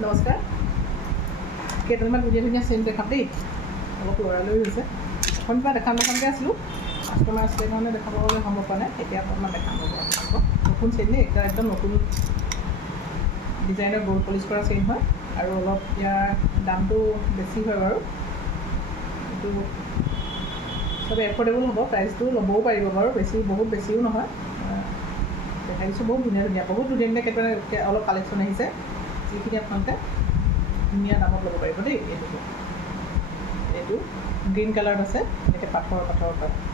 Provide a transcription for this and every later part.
নমস্কাৰ কেইটামান ধুনীয়া ধুনীয়া চেইন দেখাম দেই অলপ লৰালৈ হৈছে এখন কিবা দেখামকৈ আছিলোঁ কাষ্টমাৰ আছিলে কাৰণে দেখাবলৈ সম্ভৱ পোৱা নাই এতিয়া অকণমান দেখাম আকৌ নতুন চেইন দেই এতিয়া একদম নতুন ডিজাইনৰ গ'ল্ড পলিচ কৰা চেইন হয় আৰু অলপ ইয়াৰ দামটো বেছি হয় বাৰু এইটো চব এফৰ্ডেবল হ'ব প্ৰাইচটো ল'বও পাৰিব বাৰু বেছি বহুত বেছিও নহয় দেখাই দিছোঁ বহুত ধুনীয়া ধুনীয়া কেইটামান অলপ কালেকশ্যন আহিছে যিখিনি আপোনালোকে ধুনীয়া দামত ল'ব পাৰিব দেই এইটো গ্ৰীণ কালাৰত আছে এনেকৈ পাথৰ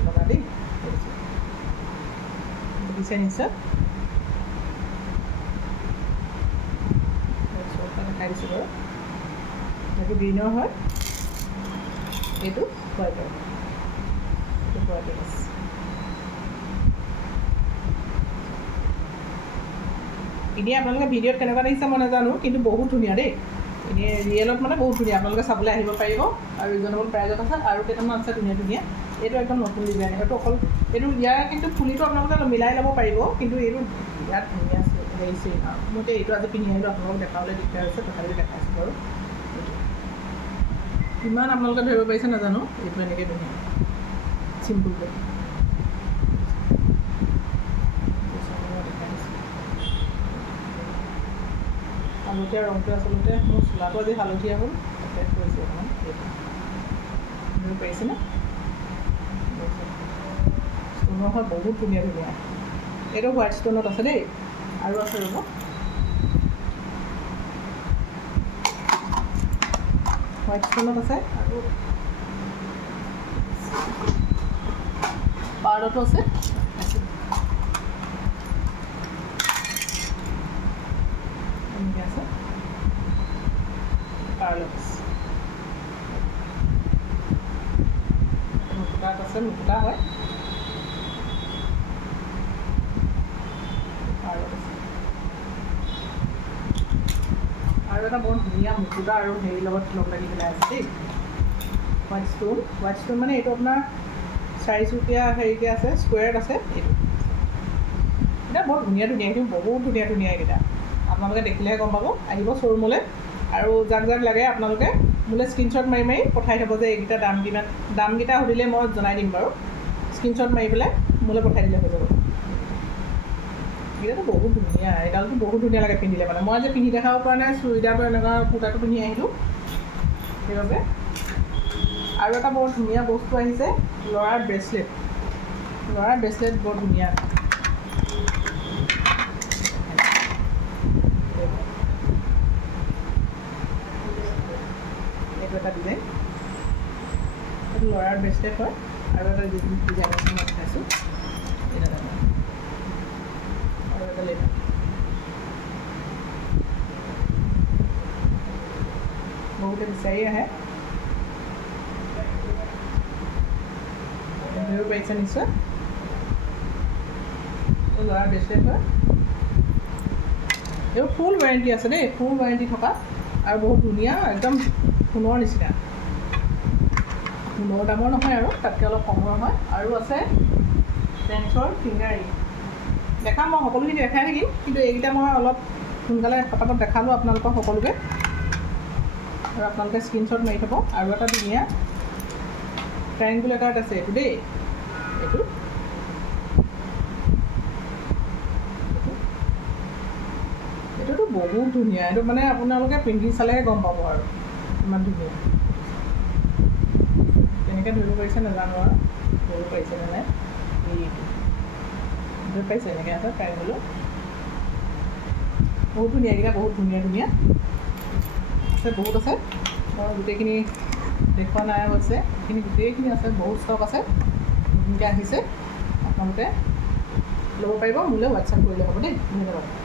লগা দেই দেখিছে নিশ্চয় দেখাই দিছোঁ বাৰু এইটো গ্ৰীণৰ হয় এইটো হোৱাইটৰ আছে এনেই আপোনালোকে ভিডিঅ'ত কেনেকুৱা দেখিছে মই নাজানো কিন্তু বহুত ধুনীয়া দেই এনেই ৰিয়েলত মানে বহুত ধুনীয়া আপোনালোকে চাবলৈ আহিব পাৰিব আৰু ৰিজনেবল প্ৰাইজত আছে আৰু কেইটামান আছে ধুনীয়া ধুনীয়া এইটো একদম নতুন ডিজাইন এইটো অকল এইটো ইয়াৰ কিন্তু ফুলিটো আপোনালোকে মিলাই ল'ব পাৰিব কিন্তু এইটো বিৰাট ধুনীয়া হেৰি চেইন আৰু মই এতিয়া এইটো আজি পিন্ধি আহিলোঁ আপোনালোকক দেখাবলৈ দিগদাৰ হৈছে তথাপিও দেখাইছোঁ বাৰু কিমান আপোনালোকে ধৰিব পাৰিছে নাজানো এইটো এনেকৈ ধুনীয়া চিম্পুলকৈ হালধীয়া ৰংটো আচলতে মোৰ চোলাটো আজি হালধীয়া হ'ল তাতে কৰিছোঁ অকণমান এইটো ধৰিব পাৰিছেনে ষ্ট'নৰ হয় বহুত ধুনীয়া ধুনীয়া এইটো হোৱাইট ষ্ট'নত আছে দেই আৰু আছে ৰ'ব হোৱাইট ষ্ট'নত আছে আৰু পাৰ্লতো আছে এনেকৈ আছে পাৰ্লত মুকুতাত আছে মুকুতা হয় পাৰ্লত আছে আৰু এটা বৰ ধুনীয়া মুকুতা আৰু হেৰিৰ লগত লগ লাগি পেলাই আছে দেই হোৱাইট ষ্ট'ন মানে এইটো আপোনাৰ 4 চুকীয়া হেৰিকৈ আছে স্কুৱেৰত আছে এইটো এতিয়া বৰ ধুনীয়া এইটো বহুত ধুনীয়া এইকেইটা আপোনালোকে দেখিলেহে গম পাব আহিব শ্ব'ৰুমলৈ আৰু যাক লাগে আপোনালোকে মোলৈ স্ক্ৰীনশ্বট মাৰি পঠাই থ'ব যে এইকেইটা দামকেইটা সুধিলে মই জনাই দিম বাৰু স্ক্ৰীনশ্বট মাৰি পেলাই মোলৈ পঠাই দিলে হৈ যাব এইকেইটাতো বহুত ধুনীয়া এইডালটো বহুত ধুনীয়া লাগে পিন্ধিলে মানে মই যে পিন্ধি দেখাব পৰা নাই চুইদাৰটো এনেকুৱা কুৰ্তাটো পিন্ধি আহিলোঁ সেইবাবে আৰু এটা বৰ ধুনীয়া বস্তু আহিছে ল'ৰাৰ ব্ৰেচলেট বৰ ধুনীয়া এইটো এটা ডিজাইন এইটো ল'ৰাৰ ব্ৰেচলেট হয় আৰু এটা ডিজাইন আছে মই দেখাইছোঁ এটা আৰু এটা লেটাৰ বহুতে বিচাৰি আহে ধৰিব পাৰিছে নিশ্চয় ল'ৰাৰ ব্ৰেচলেট হয় এইবোৰ ফুল ৱাৰেণ্টি আছে দেই ফুল ৱাৰেণ্টি থকা আৰু বহুত ধুনীয়া একদম সোণৰ নিচিনা সোণৰ দামৰ নহয় আৰু তাতকৈ অলপ কমৰ হয় আৰু আছে জেন্টছৰ ফিংগাৰ ৰিং দেখাম মই সকলোখিনি দেখাই থাকিম কিন্তু এইকেইটা মই অলপ সোনকালে পটাপট দেখালোঁ আপোনালোকক সকলোকে আৰু আপোনালোকে স্ক্ৰীনশ্বট মাৰি থ'ব আৰু এটা ধুনীয়া ট্ৰায়েংগুলাৰ আছে এইটো দেই এইটোতো বহুত ধুনীয়া এইটো মানে আপোনালোকে পিন্ধি চালেহে গম পাব আৰু ইমান ধুনীয়া কেনেকৈ ধৰিব পাৰিছে নাজানো আৰু ধৰিব পাৰিছে নে নাই ধৰিব পাৰিছে এনেকৈ আছে ট্ৰায়েংগুলাৰ বহুত ধুনীয়া এইকেইটা বহুত ধুনীয়া আছে বহুত আছে মই গোটেইখিনি দেখুওৱা নাই হৈছে এইখিনি গোটেইখিনি আছে বহুত ষ্টক আছে নতুনকৈ আহিছে আপোনালোকে ল'ব পাৰিব মোলৈ হোৱাটছআপ কৰিলে হ'ব দেই ধন্যবাদ